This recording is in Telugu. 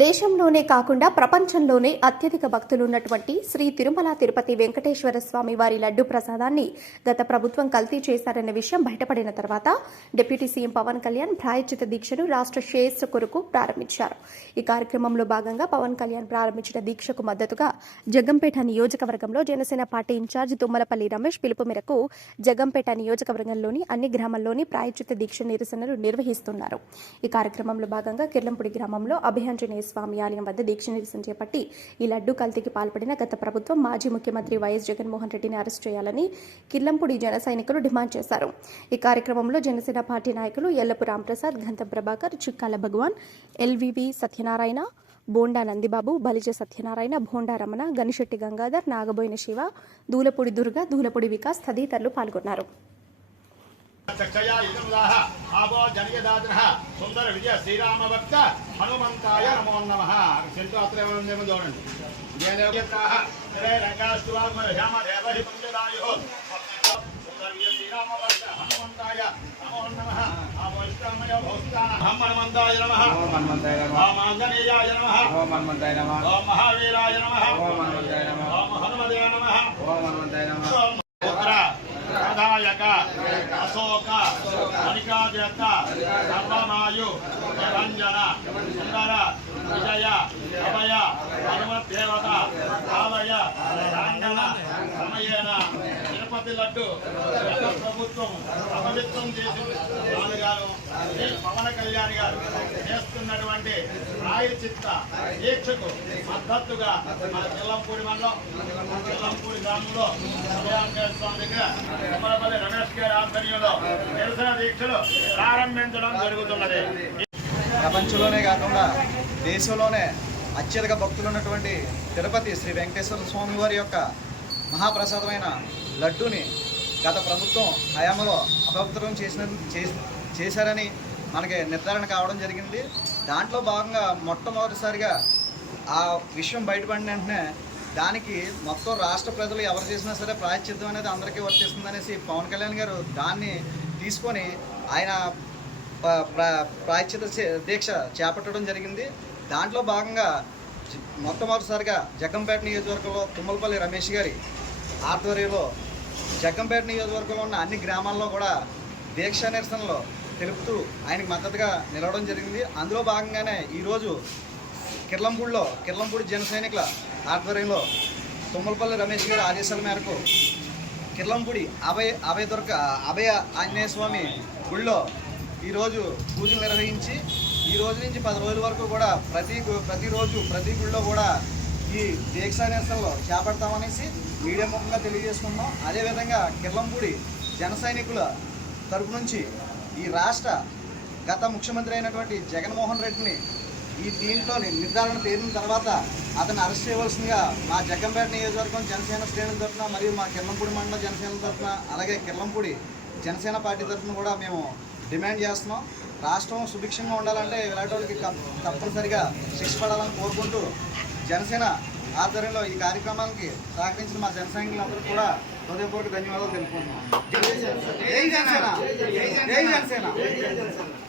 దేశంలోనే కాకుండా ప్రపంచంలోనే అత్యధిక భక్తులు ఉన్నటువంటి శ్రీ తిరుమల తిరుపతి వెంకటేశ్వర స్వామి వారి లడ్డు ప్రసాదాన్ని గత ప్రభుత్వం కల్తీ చేశారన్న విషయం బయటపడిన తర్వాత డిప్యూటీ సీఎం పవన్ కళ్యాణ్ ప్రాయచిత దీక్షను రాష్ట్ర శ్రేయస్సు కొరకు ప్రారంభించారు. ఈ కార్యక్రమంలో భాగంగా పవన్ కళ్యాణ్ ప్రారంభించిన దీక్షకు మద్దతుగా జగంపేట నియోజకవర్గంలో జనసేన పార్టీ ఇన్ఛార్జ్ తుమ్మలపల్లి రమేష్ పిలుపు మేరకు జగంపేట నియోజకవర్గంలోని అన్ని గ్రామాల్లోని ప్రాయచిత దీక్ష నిరసనలు నిర్వహిస్తున్నారు. ఈ కార్యక్రమంలో భాగంగా కిర్లంపూడి గ్రామంలో అభయాంజనేయ స్వామి ఆలయం వద్ద దీక్ష నిరసన చేపట్టి ఈ లడ్డు కల్తీకి పాల్పడిన గత ప్రభుత్వం మాజీ ముఖ్యమంత్రి వైఎస్ జగన్మోహన్ రెడ్డిని అరెస్ట్ చేయాలని కిల్లంపూడి జన సైనికులు డిమాండ్ చేశారు. ఈ కార్యక్రమంలో జనసేన పార్టీ నాయకులు ఎల్లపు రాంప్రసాద్ గంధం ప్రభాకర్ చిక్కాల భగవాన్ ఎల్వివి సత్యనారాయణ బోండా నందిబాబు బలిజ సత్యనారాయణ బోండా రమణ గనిశెట్టి గంగాధర్ నాగబోయిన శివ దూలపూడి దుర్గ దూలపూడి వికాస్ తదితరులు పాల్గొన్నారు. చక్షయా ఇదముదాహ. ఆపో జనయదాద్రః సుందర విజయ శ్రీరామభక్త హనుమంతాయ నమో నమః. ఏమో చూడండి. హనుమంతాయ నమో హనుమంతాయ నమః. మహావీరాయ నమః. హనుమంతాయ నమః. సర్వమాయు నిరంజన సుందర విజయ అభయ హనుమద్దేవత ఆలయ రాంగణ సమయేన తిరుపతి లడ్డు ప్రభుత్వం అపవిత్రం చేసి నాన్నగారు పవన్ కళ్యాణ్ గారు చేస్తున్నటువంటి చిత్త దీక్షకు మద్దతుగా మన జిల్లంపూడి మండలం జిల్లంపూడి గ్రామంలో ఉదయాంజనేయ స్వామి దగ్గర రమేష్ గారి ఆధ్వర్యంలో నిరసన దీక్షలు ప్రారంభించడం జరుగుతున్నది. ప్రపంచంలోనే కాకుండా దేశంలోనే అత్యధిక భక్తులు ఉన్నటువంటి తిరుపతి శ్రీ వెంకటేశ్వర స్వామి వారి యొక్క మహాప్రసాదమైన లడ్డూని గత ప్రభుత్వం హయాంలో అపవిత్రం చేసిన చేశారని మనకి నిర్ధారణ కావడం జరిగింది. దాంట్లో భాగంగా మొట్టమొదటిసారిగా ఆ విషయం బయటపడిన వెంటనే దానికి మొత్తం రాష్ట్ర ప్రజలు ఎవరు చేసినా సరే ప్రాయశ్చిత్తం అనేది అందరికీ వర్తిస్తుంది అనేసి పవన్ కళ్యాణ్ గారు దాన్ని తీసుకొని ఆయన ప్రాయశ్చిత చే- దీక్ష చేపట్టడం జరిగింది. దాంట్లో భాగంగా మొట్టమొదటిసారిగా జగ్గంపేట నియోజకవర్గంలో తుమ్మలపల్లి రమేష్ గారి ఆధ్వర్యంలో జగ్గంపేట నియోజకవర్గంలో ఉన్న అన్ని గ్రామాల్లో కూడా దీక్ష నిరసనలో తెలుపుతూ ఆయనకు మద్దతుగా నిలవడం జరిగింది. అందులో భాగంగానే ఈరోజు కిర్లంపూడిలో కిర్లంపూడి జన సైనికుల ఆధ్వర్యంలో తుమ్మలపల్లి రమేష్ గారి ఆదేశాల మేరకు కిర్లంపూడి అభయ అభయ దొరక అభయ ఆంజనేయ స్వామి గుళ్ళో ఈరోజు పూజలు నిర్వహించి ఈ రోజు నుంచి పది రోజుల వరకు కూడా ప్రతి ప్రతిరోజు ప్రతి గుళ్ళో కూడా ఈ దీక్షా నిరసనలో చేపడతామనేసి మీడియా ముఖంగా తెలియజేసుకున్నాం అదేవిధంగా కిర్లంపూడి జన సైనికుల తరపు నుంచి ఈ రాష్ట్ర గత ముఖ్యమంత్రి అయినటువంటి జగన్మోహన్ రెడ్డిని ఈ దీంట్లో నిర్ధారణ తేలిన తర్వాత అతను అరెస్ట్ చేయవలసిందిగా మా జగ్గంపేట నియోజకవర్గం జనసేన శ్రేణుల తరఫున మరియు మా కిర్లంపూడి మండలం జనసేన తరఫున అలాగే కిర్లంపూడి జనసేన పార్టీ తరఫున కూడా మేము డిమాండ్ చేస్తున్నాం. రాష్ట్రం సుభిక్షంగా ఉండాలంటే ఇలాంటి వాళ్ళకి తప్పనిసరిగా శిక్ష పడాలని కోరుకుంటూ జనసేన ఆధ్వర్యంలో ఈ కార్యక్రమానికి సహకరించిన మా జనసైనికులందరూ కూడా హృదయపూర్వక ధన్యవాదాలు తెలుపుకుంటున్నాం. జై జనసేన! జై జనసేన!